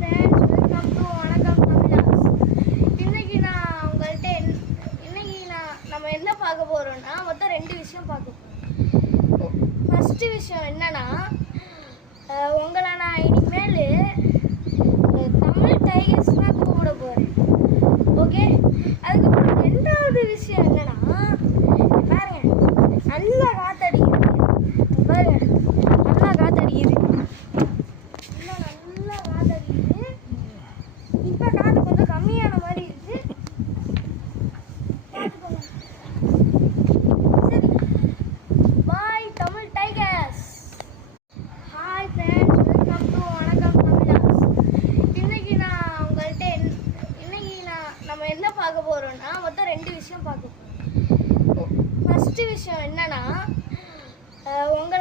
Friends, welcome to Vanakkam Tamilas. இன்னைக்கு நான் உங்கள்கிட்ட நம்ம என்ன பார்க்க போகிறோம்னா மொத்தம் 2 விஷயம் பார்க்க போகிறோம். ஃபஸ்ட்டு விஷயம் என்னன்னா, உங்களை நான் இனிமேல் தமிழ் டைகர்ஸ் தான் கூப்பிட போகிறேன். ஓகே, அதுக்கப்புறம் 2வது விஷயம் என்னன்னா, பாருங்க நல்லா காத்தடிக்குது. பாருங்க நல்லா காத்தடிக்குது. இப்போ காற்று கொஞ்சம் கம்மியான மாதிரி இருக்கு. சரி, bye Tamil tigers. Hi friends, welcome to Vanakkam Tamilas. இன்னைக்கு நான் உங்கள்கிட்ட நம்ம என்ன பார்க்க போகிறோம்னா மொத்தம் 2 விஷயம் பார்க்க போகிறோம். ஃபஸ்ட்டு விஷயம் என்னன்னா, உங்களை